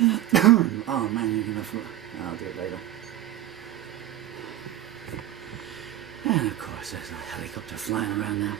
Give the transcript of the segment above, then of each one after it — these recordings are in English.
Oh man, you're gonna... I'll do it later. And of course there's a helicopter flying around now.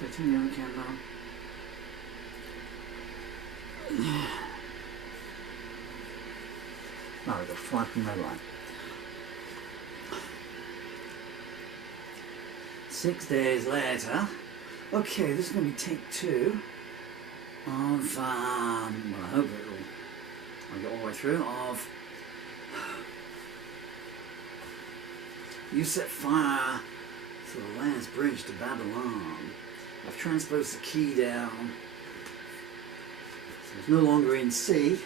Did I turn the other camera on? Oh, we got flapping red line. 6 days later. Okay, this is going to be take 2 of, well I hope I'll get all the way through, of You Set Fire to the Last Bridge to Babylon. I've transposed the key down, so it's no longer in C,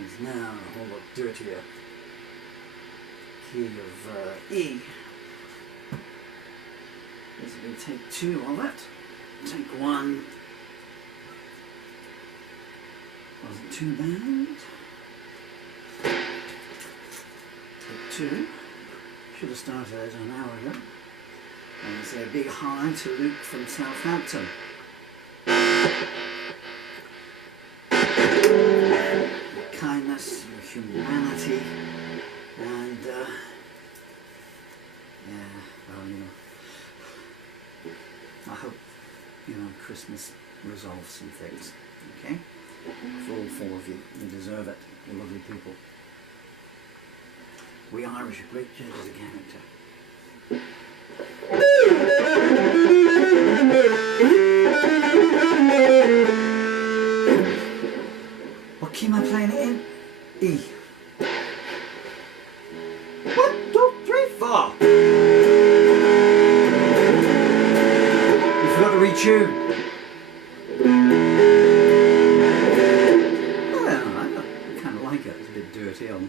it's now a whole lot dirtier. Key of E. This will be take 2 of it. Take 1 wasn't too bad. Take 2 should have started an hour ago. And say a big hi to Luke from Southampton. Your kindness, your humanity, and yeah, well, you know, I hope, you know, Christmas resolves some things, okay? For all 4 of you, you deserve it, you're lovely people. We Irish are great judges of character. What key am I playing it in? E. 1, 2, 3, 4. You forgot to retune. Well, I kind of like it. It's a bit dirty on.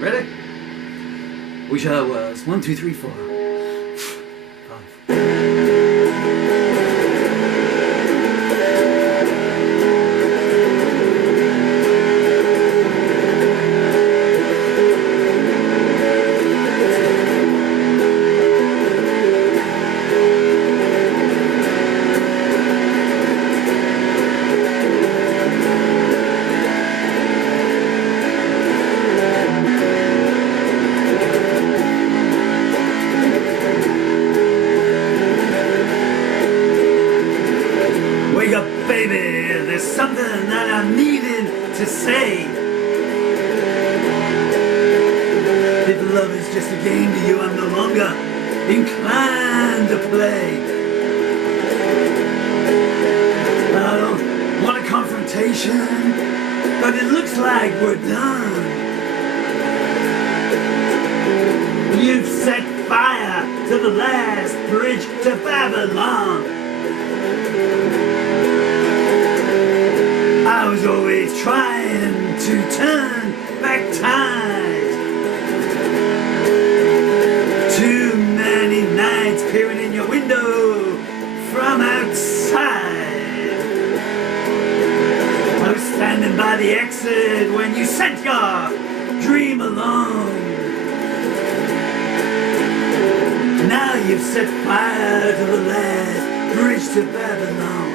Ready? Wish I was. 1, 2, 3, 4. 5. Inclined to play. I don't want a confrontation, but it looks like we're done. You've set fire to the last bridge to Babylon. I was always trying to turn back time. Nights peering in your window from outside. I was standing by the exit when you sent your dream along. Now you've set fire to the last bridge to Babylon.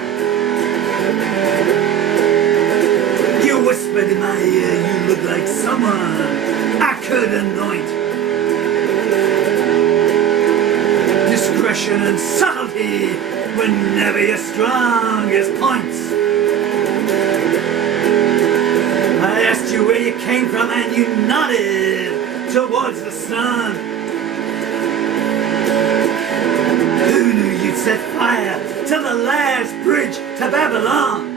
You whispered in my ear, you look like someone I could anoint. Discretion and subtlety were never your strongest points. I asked you where you came from and you nodded towards the sun. Who knew you'd set fire to the last bridge to Babylon?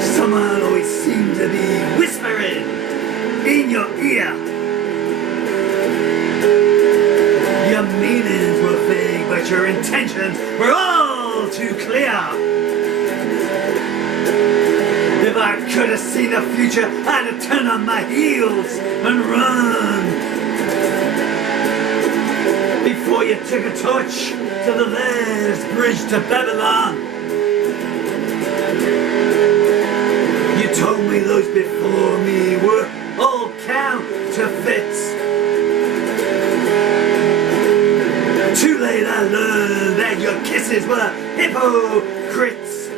Someone always seemed to be whispering in your ear. Your meanings were vague, but your intentions were all too clear. If I could have seen the future, I'd have turned on my heels and run. Before you took a torch to the last bridge to Babylon. me those before me were all counterfeits. Too late I learned that your kisses were hypocrites.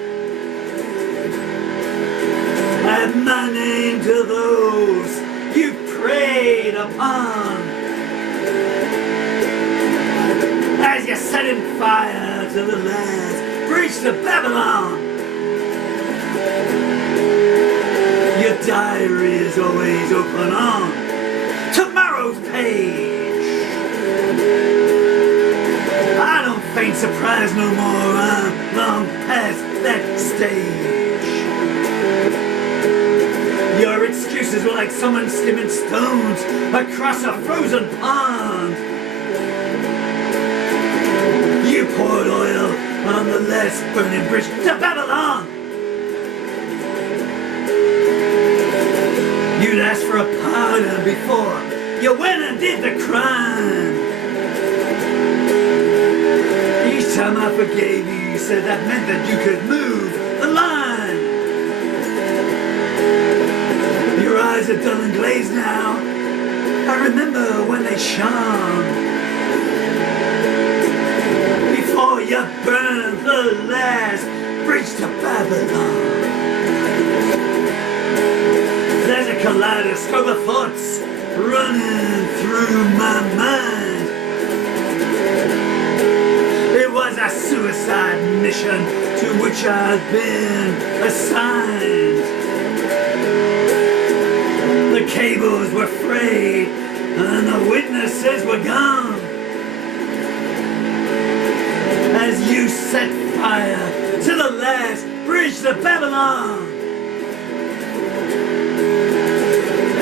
Add my name to those you preyed upon, as you set in fire to the last bridge to Babylon. Your diary is always open on tomorrow's page. I don't feign surprise no more, I'm long past that stage. Your excuses were like someone skimming stones across a frozen pond. You poured oil on the last burning bridge to Babylon. You'd asked for a pardon before you went and did the crime. Each time I forgave you, you said that meant that you could move the line. Your eyes are dull and glazed now. I remember when they shone. Before you burned the last bridge to Babylon. There's a kaleidoscope of thoughts running through my mind. It was a suicide mission to which I'd been assigned. The cables were frayed and the witnesses were gone. As you set fire to the last bridge to Babylon.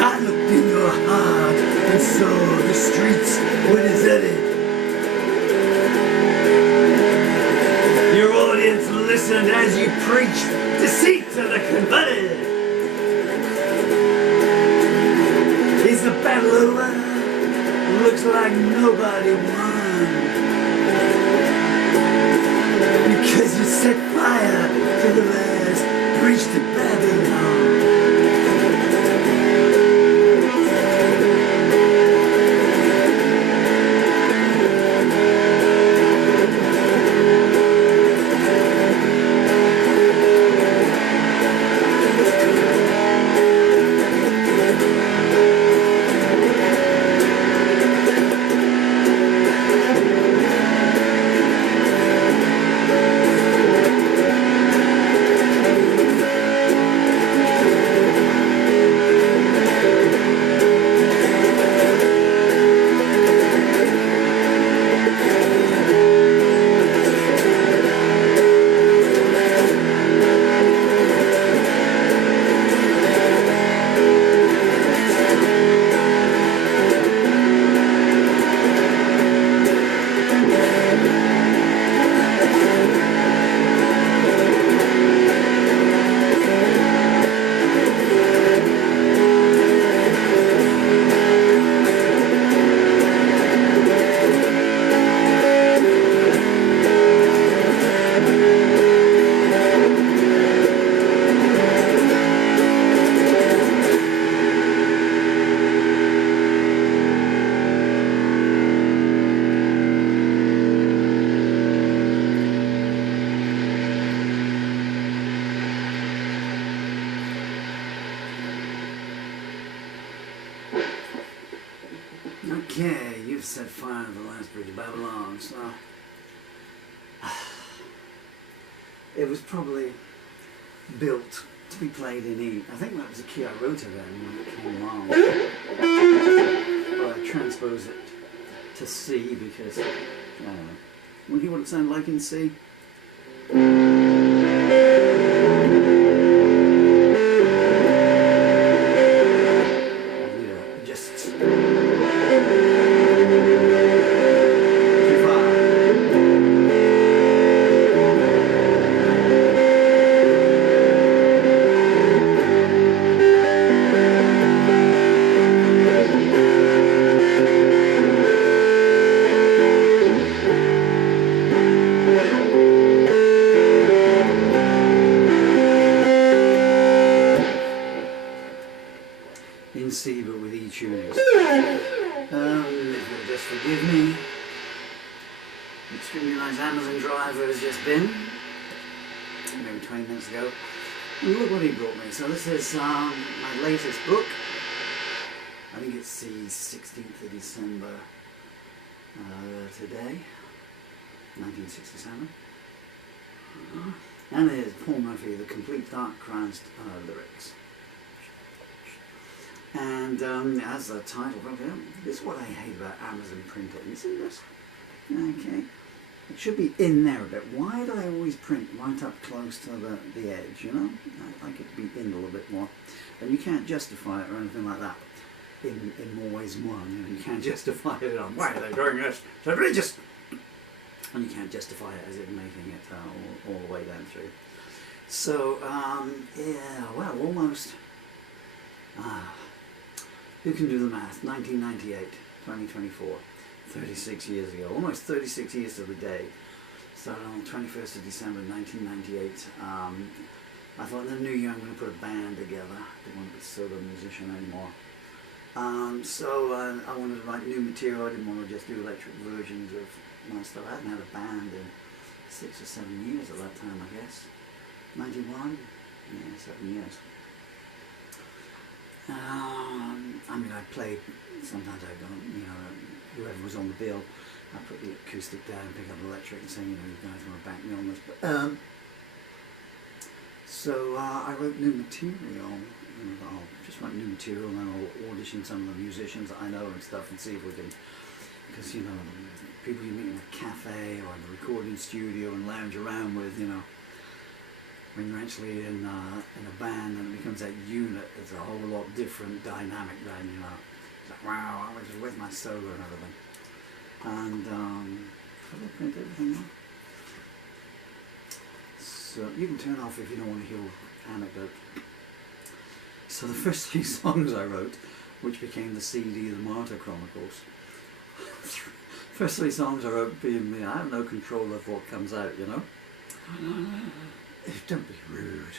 I looked in your heart and saw the streets were deserted. Your audience listened as you preached deceit to the converted. Is the battle over? Looks like nobody won. Because you set fire to the last bridge to Babylon. Okay, you've set fire to the last bridge of Babylon, so it was probably built to be played in E. I think that was the key I wrote it in when it came along. But I transposed it to C because, I don't know. Want to hear what it sounded like in C? in C but with E tunings. If you'll just forgive me. Extremely nice Amazon driver has just been, maybe 20 minutes ago. And look what he brought me. So this is my latest book. I think it's the 16th of December today, 1967. And there's Paul Murphy, The Complete Dark Christ Lyrics. And as the title, this is what I hate about Amazon printing. You see this? Okay. It should be in there a bit. Why do I always print right up close to the edge, you know? I'd like it to be in a little bit more. And you can't justify it or anything like that in more ways than one. You know, you can't justify it on, why are they doing this? It's outrageous! And you can't justify it as it making it all the way down through. So, yeah, well, almost. Who can do the math? 1998, 2024. 36 years ago, almost 36 years to the day. Started on the 21st of December 1998. I thought in the new year I'm going to put a band together. Didn't want to be a solo musician anymore. So I wanted to write new material. I didn't want to just do electric versions of my stuff. I hadn't had a band in 6 or 7 years at that time, I guess. 91? Yeah, 7 years. I mean, I played, sometimes I don't, you know, whoever was on the bill, I put the acoustic down, pick up the electric and say, you know, you guys want to back me on this. But, so I wrote new material, and I'll just write new material and then I'll audition some of the musicians that I know and stuff and see if we can, because, you know, people you meet in a cafe or in a recording studio and lounge around with, you know, when you're actually in a band and it becomes that unit, it's a whole lot different dynamic than, you know, it's like, wow, I was just with my solo and everything. And, have I print everything now? So, you can turn off if you don't want to hear anecdote. So the first 3 songs I wrote, which became the CD, The Martyr Chronicles, first 3 songs I wrote being me, I have no control of what comes out, you know? Don't be rude.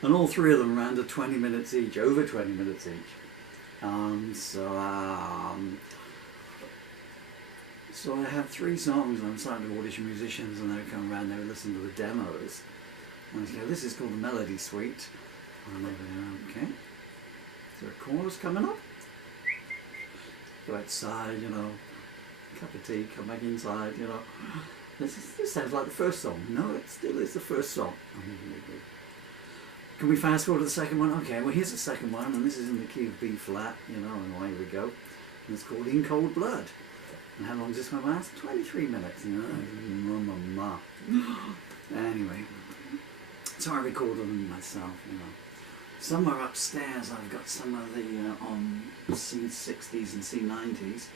And all 3 of them ran to 20 minutes each, over 20 minutes each. So I have 3 songs and I'm starting to audition musicians and they would come around, they would listen to the demos. And I'd go, this is called the Melody Suite. And they would go, okay. Is there a chorus coming up? Go outside, you know, cup of tea, come back inside, you know. This sounds like the first song. No, it still is the first song. Can we fast forward to the second one? Okay, well here's the second one, and this is in the key of B flat, you know, and away we go. And it's called In Cold Blood. And how long is this one last? 23 minutes, you know. Anyway, so I recorded them myself, you know. Somewhere upstairs I've got some of the on C60s and C90s.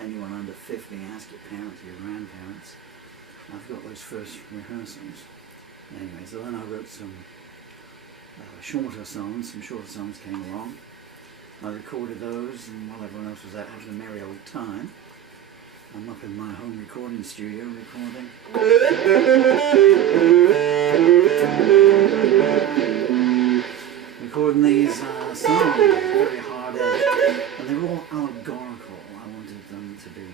Anyone under 50, ask your parents, your grandparents. I've got those first rehearsals. Anyway, so then I wrote some shorter songs. Some shorter songs came along. I recorded those, and while everyone else was out having a merry old time, I'm up in my home recording studio recording. Recording these songs, very hard edge, and they were all allegorical. I wanted them to be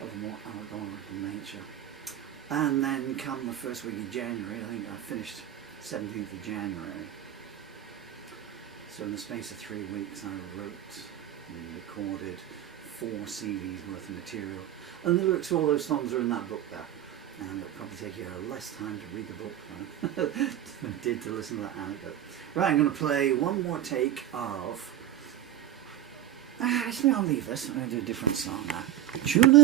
of a more allegorical nature. And then come the first week of January, I think I finished 17th of January. So in the space of 3 weeks I wrote and recorded 4 CDs worth of material. And the lyrics to all those songs are in that book there. And it'll probably take you less time to read the book than it did to listen to that anecdote. Right, I'm going to play one more take of... Actually, I'll leave this. I'm going to do a different song now. Tune in.